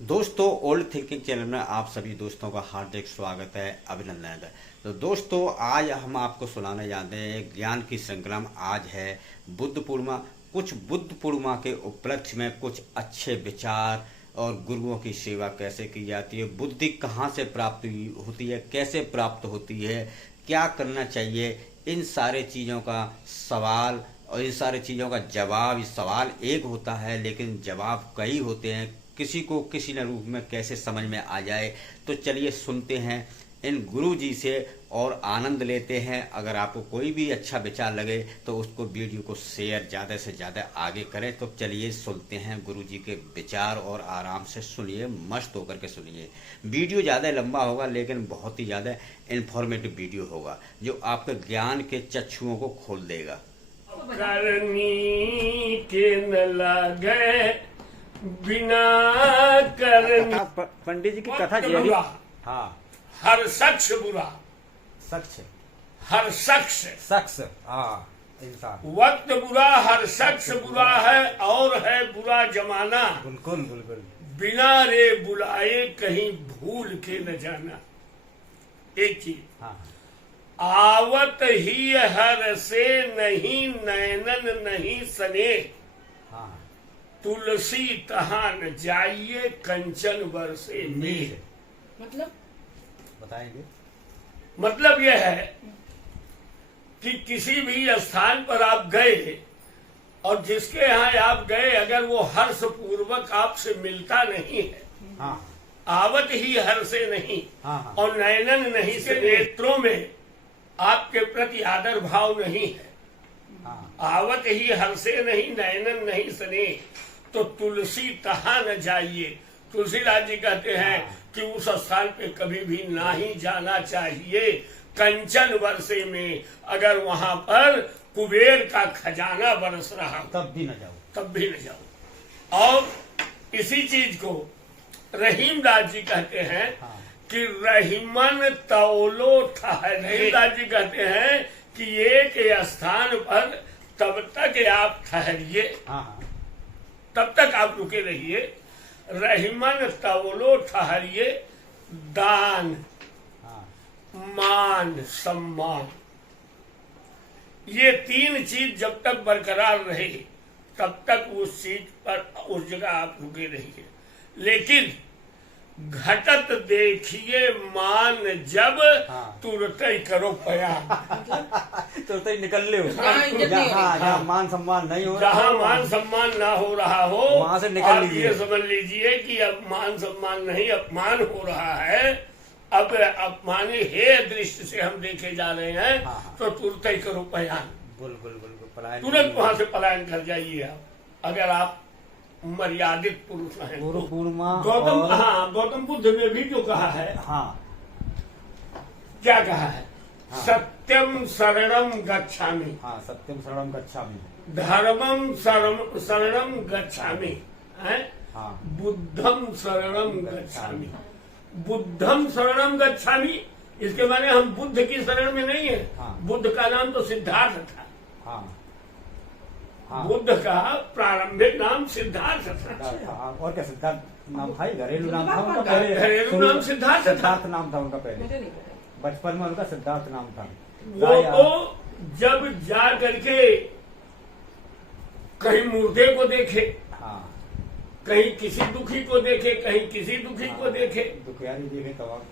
दोस्तों, old thinking channel में आप सभी दोस्तों का हार्दिक स्वागत है, अभिनंदन है। तो दोस्तों, आज हम आपको सुनाने जाते हैं ज्ञान की श्रृंखला में। आज है बुद्ध पूर्णिमा। कुछ बुद्ध पूर्णिमा के उपलक्ष्य में कुछ अच्छे विचार और गुरुओं की सेवा कैसे की जाती है, बुद्धि कहाँ से प्राप्त होती है, कैसे प्राप्त होती है, क्या करना चाहिए, इन सारे चीज़ों का सवाल और इन सारी चीज़ों का जवाब। सवाल एक होता है लेकिन जवाब कई होते हैं, किसी को किसी न रूप में कैसे समझ में आ जाए। तो चलिए सुनते हैं इन गुरु जी से और आनंद लेते हैं। अगर आपको कोई भी अच्छा विचार लगे तो उसको वीडियो को शेयर ज़्यादा से ज़्यादा आगे करें। तो चलिए सुनते हैं गुरु जी के विचार और आराम से सुनिए, मस्त होकर के सुनिए। वीडियो ज़्यादा लंबा होगा लेकिन बहुत ही ज़्यादा इन्फॉर्मेटिव वीडियो होगा जो आपके ज्ञान के चक्षुओं को खोल देगा। करनी के न लागे बिना करनी। पंडित जी की कथा जी। हाँ, हर शख्स बुरा, हर शख्स हाँ, इंसान। वक्त बुरा, हर शख्स बुरा है और है बुरा जमाना। बिल्कुल बिल्कुल। बिना रे बुलाए कहीं भूल के न जाना। एक चीज, हाँ, आवत ही हर से नहीं नैनन नहीं सने। हाँ, तुलसी तहाँ न जाइए कंचन बरसे नीर। मतलब बताएंगे। मतलब यह है कि किसी भी स्थान पर आप गए और जिसके यहाँ आप गए अगर वो हर्ष पूर्वक आपसे मिलता नहीं है, हाँ, आवत ही हर्ष से नहीं, हाँ, और नयनन नहीं से नेत्रों में आपके प्रति आदर भाव नहीं है, हाँ, आवत ही हर्षे नहीं नयनन नहीं सने, तो तुलसी तहाँ न जाइए। तुलसीदास जी कहते हैं कि उस स्थान पे कभी भी ना ही जाना चाहिए। कंचन वर्षे में, अगर वहां पर कुबेर का खजाना बरस रहा हो तब भी न जाओ, तब भी न जाओ। और इसी चीज को रहीमदास जी कहते हैं हाँ, कि रहीमन तौलो ठहरे। रहीमदास जी कहते हैं कि एक स्थान पर तब तक आप ठहरिए, हाँ, हाँ, तब तक आप रुके रहिए। रहीमन तौलो ठहरिए, दान हाँ, मान सम्मान, ये तीन चीज जब तक बरकरार रहे तब तक उस चीज पर उस जगह आप रुके रहिए। लेकिन घटत देखिए मान जब, हाँ। तुरंत ही करो बयान। तो ही निकल ले। जहाँ इज्जत नहीं जहाँ होगी। जहाँ मान सम्मान नहीं हो रहा जहाँ हो, मान सम्मान ना हो रहा हो वहाँ से निकल आप लीजिए। ये समझ लीजिए कि अब मान सम्मान नहीं, अपमान हो रहा है। अब अपमानी हे दृष्टि से हम देखे जा रहे हैं, हाँ, हाँ। तो तुरंत ही करो बयान, बिल्कुल बिल्कुल। पलायन तुरंत वहां से पलायन कर जाइए आप, अगर आप मर्यादित पुरुष हैं। गुरु पूर्णिमा गौतम और- हाँ, गौतम बुद्ध ने भी जो कहा है, हाँ, क्या कहा है? हाँ। सत्यम शरणम गच्छामि, हाँ, सत्यम शरणम गच्छामि, धर्मम शरणम गच्छामि, हैं? हाँ, बुद्धम शरणम गच्छामि। बुद्धम शरणम गच्छामि, इसके माने हम बुद्ध की शरण में नहीं है। हाँ। बुद्ध का नाम तो सिद्धार्थ था। हाँ, हाँ, बुद्ध का प्रारंभिक नाम सिद्धार्थ था। सिद्धार्थ, हाँ, और क्या सिद्धार्थ नाम था ही, घरेलू नाम था उनका पहले। घरेलू नाम सिद्धार्थ था। सिद्धार्थ नाम था उनका पहले, मुझे नहीं पता। बचपन में उनका सिद्धार्थ नाम था। वो तो जब जा करके कहीं मुर्दे को देखे, हाँ, कहीं किसी दुखी को देखे, कहीं किसी दुखी को देखे, दुखियारी देखे तब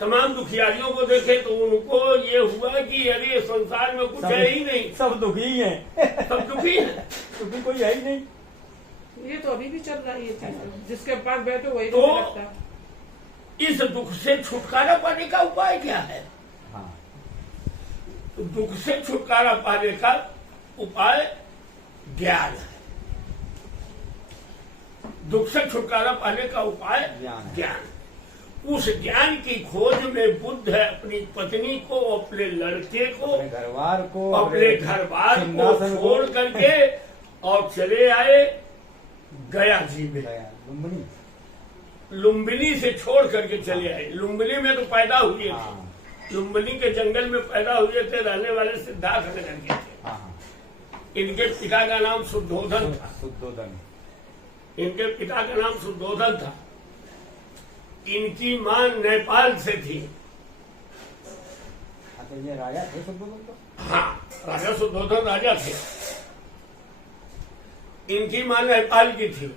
तमाम दुखियारियों को देखे, तो उनको ये हुआ कि अरे संसार में कुछ है ही नहीं, सब दुखी ही हैं। सब दुखी है। दुखी कोई है ही नहीं। ये तो अभी भी चल रहा है ये चीज, जिसके पास बैठो वही तो- तो लगता है। इस दुख से छुटकारा पाने का उपाय क्या है? हाँ, तो दुख से छुटकारा पाने का उपाय ज्ञान है। दुख से छुटकारा पाने का उपाय ज्ञान है। ज्ञान। उस ज्ञान की खोज में बुद्ध अपनी पत्नी को, अपने लड़के को, अपने घरवार को, अपने घरबार को सिंहासन को छोड़ करके और चले आए गया जी में। लुम्बिनी। लुम्बिनी से छोड़ करके चले आए। लुम्बिनी में तो पैदा हुए थे, हाँ, लुम्बिनी के जंगल में पैदा हुए थे, रहने वाले सिद्धार्थ नगर के थे। हाँ, हाँ, इनके पिता का नाम शुद्धोधन था। शुद्धोधन। इनके पिता का नाम शुद्धोधन था। इनकी मां नेपाल से थी। अच्छा, ये राजा थे शुद्धोधन तो? हाँ, राजा शुद्धोधन राजा थे। इनकी मां नेपाल की थी।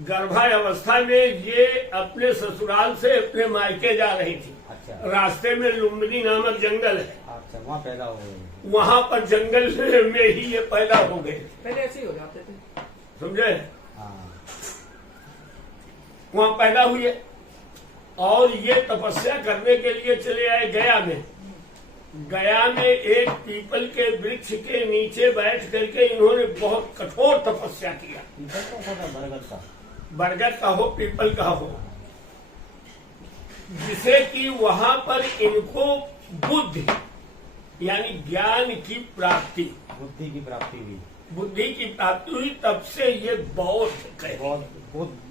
गर्भावस्था में ये अपने ससुराल से अपने मायके जा रही थी। अच्छा। रास्ते में लुम्बिनी नामक जंगल है। अच्छा, वहाँ पैदा हो गए। वहाँ पर जंगल में ही ये पैदा हो गए। पहले ऐसे ही हो जाते थे। समझे? हाँ। वहाँ पैदा हुए और ये तपस्या करने के लिए चले आए गया में। गया में एक पीपल के वृक्ष के नीचे बैठ करके इन्होंने बहुत कठोर तपस्या किया। बरगद का? बरगद का हो, पीपल का हो, जिसे कि वहां पर इनको बुद्धि यानी ज्ञान की प्राप्ति, बुद्धि की प्राप्ति हुई। बुद्धि की प्राप्ति हुई। तब से ये बौद्ध कहे। बौद्ध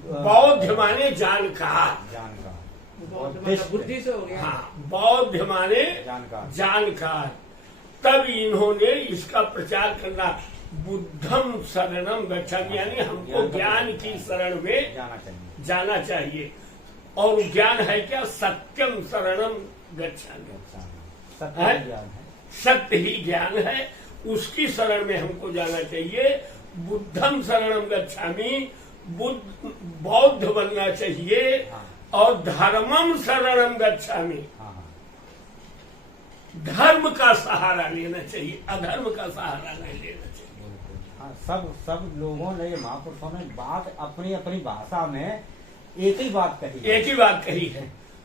बौद्ध माने जानकार। जानकार। बहुत मतलब बुद्धि से हो गया। हाँ, बौद्ध माने जानकार। जानकार। तब इन्होंने इसका प्रचार करना, बुद्धम शरणम गच्छामि, यानी हमको ज्ञान की शरण में जाना चाहिए। और ज्ञान है क्या? सत्यम शरणम गच्छामि। सत्य ज्ञान है, सत्य ही ज्ञान है, उसकी शरण में हमको जाना चाहिए। बुद्धम शरणम गच्छामि, बौद्ध बनना चाहिए। हाँ। और धर्मम शरणम गच्छामि, हाँ, हाँ। धर्म का सहारा लेना चाहिए, अधर्म का सहारा नहीं लेना चाहिए। हाँ, सब लोगों ने, महापुरुषों ने बात अपनी अपनी भाषा में एक ही बात कही। एक ही बात कही है।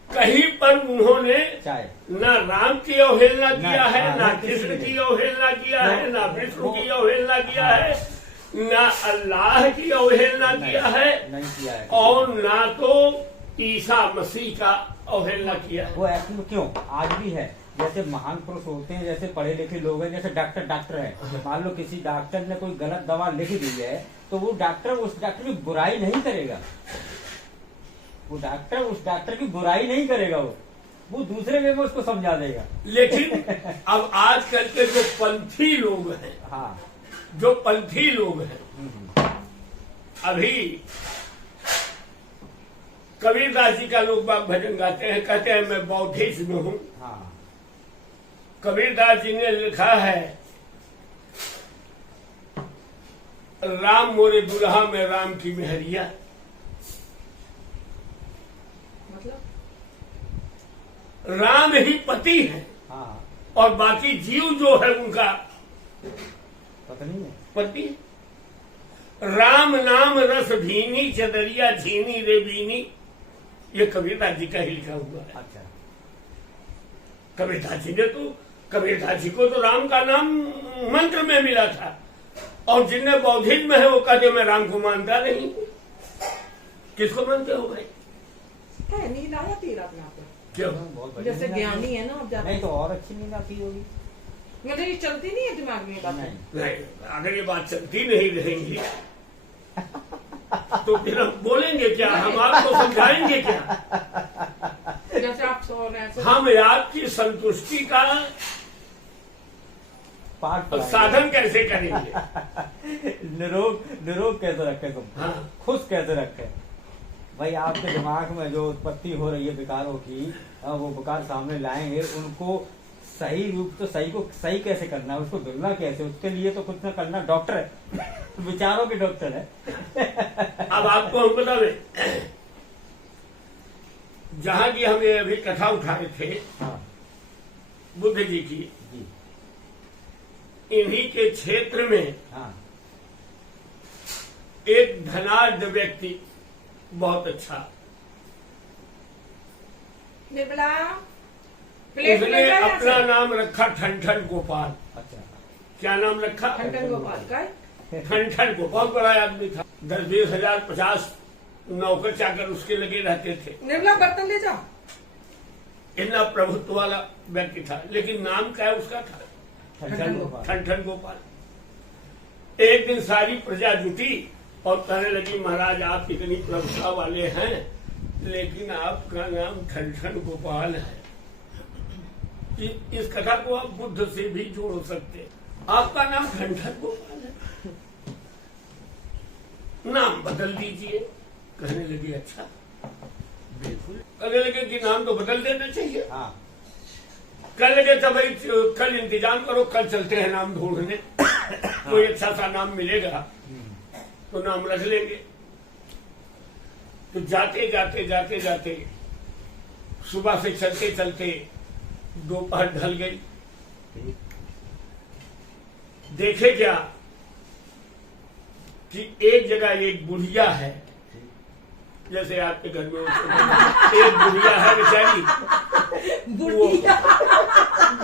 कहीं पर उन्होंने चाहे ना राम की अवहेलना किया है, हाँ, ना कृष्ण की अवहेलना किया है, ना विष्णु की अवहेलना किया है, ना अल्लाह की अवहेलना किया है, नहीं किया है। और ना तो ईसा मसीह का अवहेलना किया है। वो एक्चुअली क्यों आज भी है? जैसे महान पुरुष होते हैं, जैसे पढ़े लिखे लोग हैं, जैसे डॉक्टर है। मान लो किसी डॉक्टर ने कोई गलत दवा लिख दी है, तो वो डॉक्टर उस डॉक्टर की बुराई नहीं करेगा। वो डॉक्टर उस डॉक्टर की बुराई नहीं करेगा, वो दूसरे वे में उसको समझा देगा। लेकिन अब आजकल के जो पंथी लोग हैं, हाँ, जो पंथी लोग हैं, अभी कबीरदास जी का लोग बाग भजन गाते हैं, कहते हैं मैं बौद्धिस्ट में हूँ। हाँ। कबीरदास जी ने लिखा है, राम मोरे दुल्हा में राम की मेहरिया। मतलब राम ही पति है, हाँ, और बाकी जीव जो है उनका पत्नी है। पति। राम नाम रस भीनी चदरिया झीनी रे बीनी, ये कबीरदास जी का ही लिखा हुआ है। अच्छा। कबीरदास जी ने तो, कबीरदास जी को तो राम का नाम मंत्र में मिला था, और जिनने बौद्धिज्म में है वो कहते मैं राम को मानता नहीं। किसको मानते हो भाई? है नींद आया थी रात में आपको? क्यों? बहुत बढ़िया जैसे नींद ज्ञानी आती है ना, आप जाते नहीं तो और अच्छी नींद आती होगी। मतलब ये चलती नहीं है दिमाग में ये बातें? नहीं, अगर ये बात चलती नहीं रहेंगी तो फिर हम बोलेंगे क्या? हम आपको समझाएंगे क्या? जैसे आप सो रहे हैं, हम आपकी संतुष्टि का पाठ पढ़ाएंगे। साधन कैसे करेंगे? निरोग कैसे रखे तुम? हाँ। खुश कैसे रखे भाई? आपके दिमाग में जो उत्पत्ति हो रही है विकारों की, वो विकार सामने लाएंगे, उनको सही रूप तो सही को सही कैसे करना है, उसको धुलना कैसे, उसके लिए तो कुछ न करना। डॉक्टर है विचारों के डॉक्टर है। अब आपको हम बता दें, जहां की हम ये अभी कथा उठाए थे, हाँ, बुद्ध जी की, जी, इन्हीं के क्षेत्र में हाँ, एक धनाढ्य व्यक्ति, बहुत अच्छा, निर्मला प्लेट उसने ले जाए अपना ऐसे। नाम रखा ठनठन गोपाल। अच्छा, क्या नाम रखा? ठंडन गोपाल का ठनठन गोपाल। बहुत बड़ा आदमी था, 10-20 हजार 50 नौकर चाकर उसके लगे रहते थे। निर्मला बर्तन ले जाओ। इतना प्रभुत्व वाला व्यक्ति था, लेकिन नाम क्या उसका था? ठनठन गोपाल। ठनठन गोपाल। एक दिन सारी प्रजा जुटी और कहने लगी, महाराज आप इतनी प्रभुता वाले हैं, लेकिन आपका नाम ठनठन गोपाल है। इस कथा को आप बुद्ध से भी जोड़ सकते हैं। आपका नाम ठनठन गोपाल है, नाम बदल दीजिए। कहने लगी अच्छा, कहने लगे कि नाम तो बदल देना चाहिए। हाँ कहने लगे तो भाई कल इंतजाम करो, कल चलते हैं नाम ढूंढने, कोई अच्छा सा नाम मिलेगा तो नाम रख लेंगे। तो जाते जाते जाते जाते सुबह से चलते चलते दोपहर ढल गई। देखे क्या कि एक जगह एक बुढ़िया है, जैसे आपके घर में एक बुढ़िया है बेचारी,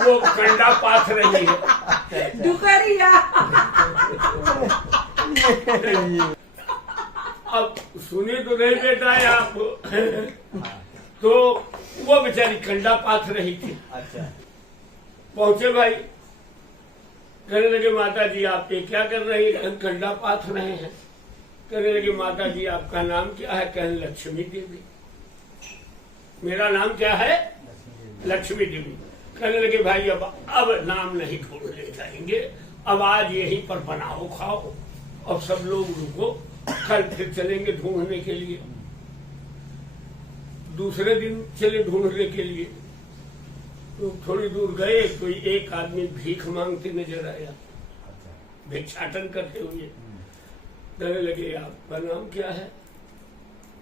वो कंडा पाथ रही है। दुकरिया। अब सुनी तो नहीं बेटा है आप। तो वो बेचारी कंडा पाथ रही थी। अच्छा। पहुंचे भाई, कहने लगे माता जी आप ये क्या कर रही हैं? कंडा पाथ रहे हैं। कहने लगे माता जी आपका नाम क्या है? कहने लक्ष्मी देवी। मेरा नाम क्या है? लक्ष्मी देवी। कहने लगे भाई अब नाम नहीं ढूंढने जाएंगे, अब आज यहीं पर बनाओ खाओ, अब सब लोग रुको, कल फिर चलेंगे ढूंढने के लिए। दूसरे दिन चले ढूंढने के लिए, तो थोड़ी दूर गए तो एक आदमी भीख मांगते नजर आया, भिक्षाटन करते हुए। कहने लगे आपका नाम क्या है?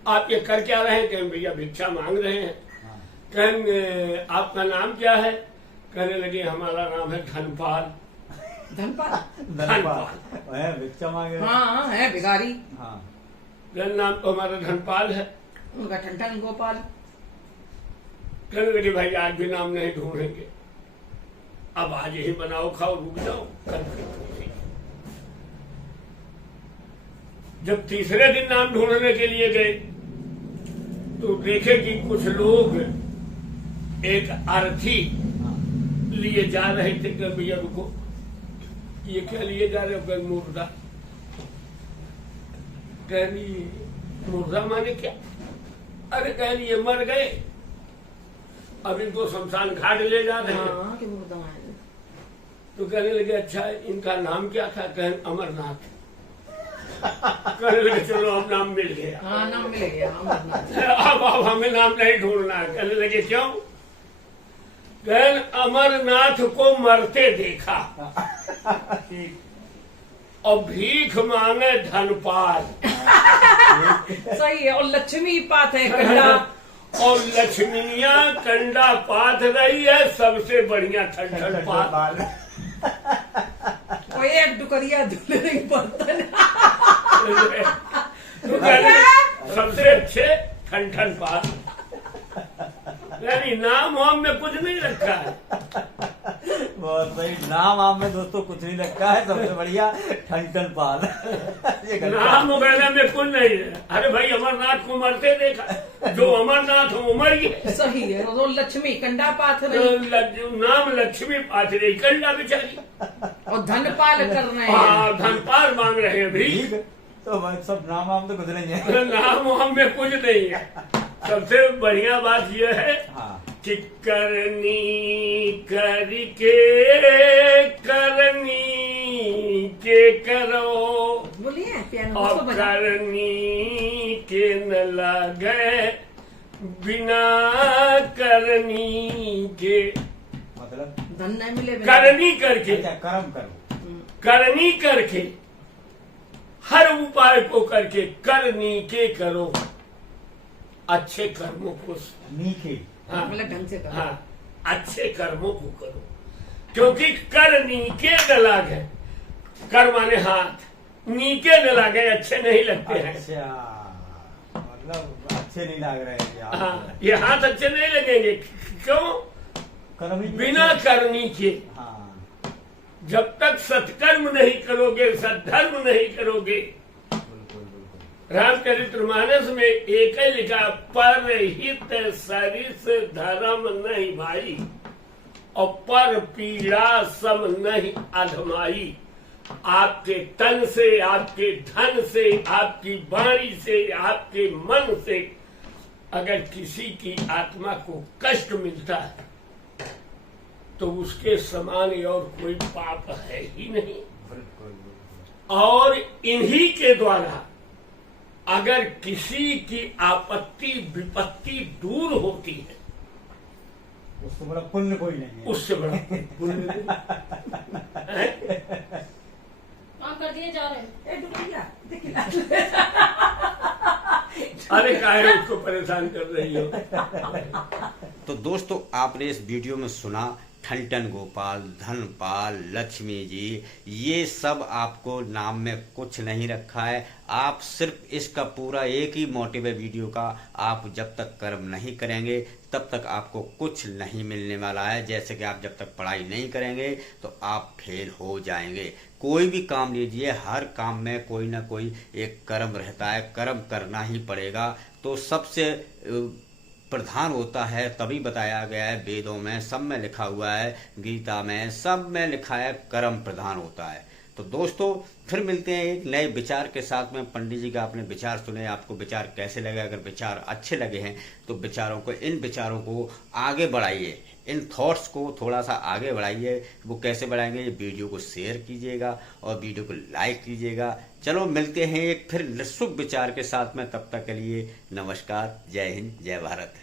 आप ये कर क्या रहे हैं? कहें भैया भिक्षा मांग रहे हैं। कहें आपका नाम क्या है? कहने लगे हमारा नाम है धनपाल। धनपाल भिक्षा मांगे। हाँ है भिखारी। हाँ नाम तो हमारा धनपाल है। उनका ठंठन गोपाल। कहने लगे भाई आज भी नाम नहीं ढूंढेंगे, अब आज यही बनाओ खाओ, रुक जाओ, कल फिर ढूंढेंगे। जब तीसरे दिन नाम ढूंढने के लिए गए तो देखे कि कुछ लोग एक अर्थी लिए जा रहे थे। कल भैया रुको, ये क्या लिए जा रहे हो? कल मुर्दा। कहनी मुर्दा माने क्या? अरे कहनी ये मर गए, अब इनको शमशान घाट ले जा रहे हैं। तो कहने लगे अच्छा इनका नाम क्या था? कहन अमरनाथ। कहने लगे चलो अब नाम मिल गया। हाँ नाम मिल गया अमरनाथ। अब हमें नाम नहीं ढूंढना है। कहने लगे क्यों? कहन अमरनाथ को मरते देखा और भीख मांगे धनपाल। सही है। और लक्ष्मी पात है कंडा, और लक्ष्मिया कंडा पाथ रही है, सबसे बढ़िया ठंडन पाथ। और एक दुकरिया दूल्हे की बर्तन। तो सबसे अच्छे ठंडन पाथ। यानी नाम वाम में कुछ नहीं रखा है। बहुत सही। नाम आम में दोस्तों कुछ नहीं रखा है, सबसे बढ़िया ठंडन पाल। नाम वगैरह में कुछ नहीं है। अरे भाई अमरनाथ को मरते देखा, जो अमरनाथ हो मर गए। सही है। तो लक्ष्मी कंडा पाथ रही, नाम लक्ष्मी पाथ रही, कंडा बेचारी। और धनपाल कर रहे हैं। हाँ धनपाल मांग रहे हैं भीख। तो सब नाम आम तो कुछ नहीं है। नाम वाम में कुछ नहीं है। सबसे बढ़िया बात यह है कि करनी करके करनी के करो, बोलिए पियानो और करनी के न लगे बिना करनी के। मतलब धन नहीं मिले करनी करके, अच्छा कर्म करो, करनी करके, हर उपाय को करके करनी के करो, अच्छे कर्मों को। नीचे हाँ, मतलब ढंग से करो। हाँ, अच्छे कर्मों को करो, क्योंकि कर नीके न लागे। कर माने हाथ, नीके न लागे, अच्छे नहीं लगते हैं। अच्छा मतलब अच्छे नहीं लग रहे हैं। हाँ, ये हाथ अच्छे नहीं लगेंगे। क्यों? कर्म ही बिना करनी के। हाँ जब तक सत्कर्म नहीं करोगे, सद्धर्म नहीं करोगे। रामचरितमानस में एक ही लिखा, पर हित सरिस धर्म नहीं भाई, और पर पीड़ा सम नहीं अधमाई। आपके तन से, आपके धन से, आपकी वाणी से, आपके मन से अगर किसी की आत्मा को कष्ट मिलता है तो उसके समान और कोई पाप है ही नहीं। और इन्हीं के द्वारा अगर किसी की आपत्ति विपत्ति दूर होती है, उससे बड़ा पुण्य कोई नहीं है। उससे बड़ा पुण्य है। काम कर दिए जा रहे हैं। ए डुकरिया देखिए अरे काहे उसको परेशान कर रही हो? तो दोस्तों आपने इस वीडियो में सुना ठनठन गोपाल, धनपाल, लक्ष्मी जी, ये सब आपको नाम में कुछ नहीं रखा है। आप सिर्फ इसका पूरा एक ही मोटिव है वीडियो का, आप जब तक कर्म नहीं करेंगे तब तक आपको कुछ नहीं मिलने वाला है। जैसे कि आप जब तक पढ़ाई नहीं करेंगे तो आप फेल हो जाएंगे। कोई भी काम लीजिए, हर काम में कोई ना कोई एक कर्म रहता है, कर्म करना ही पड़ेगा। तो सबसे प्रधान होता है, तभी बताया गया है वेदों में, सब में लिखा हुआ है, गीता में सब में लिखा है, कर्म प्रधान होता है। तो दोस्तों फिर मिलते हैं एक नए विचार के साथ में। पंडित जी का आपने विचार सुने, आपको विचार कैसे लगे? अगर विचार अच्छे लगे हैं तो इन विचारों को आगे बढ़ाइए, इन थॉट्स को थोड़ा सा आगे बढ़ाइए। वो कैसे बढ़ाएंगे? ये वीडियो को शेयर कीजिएगा और वीडियो को लाइक कीजिएगा। चलो मिलते हैं एक फिर शुभ विचार के साथ में, तब तक के लिए नमस्कार, जय हिंद, जय भारत।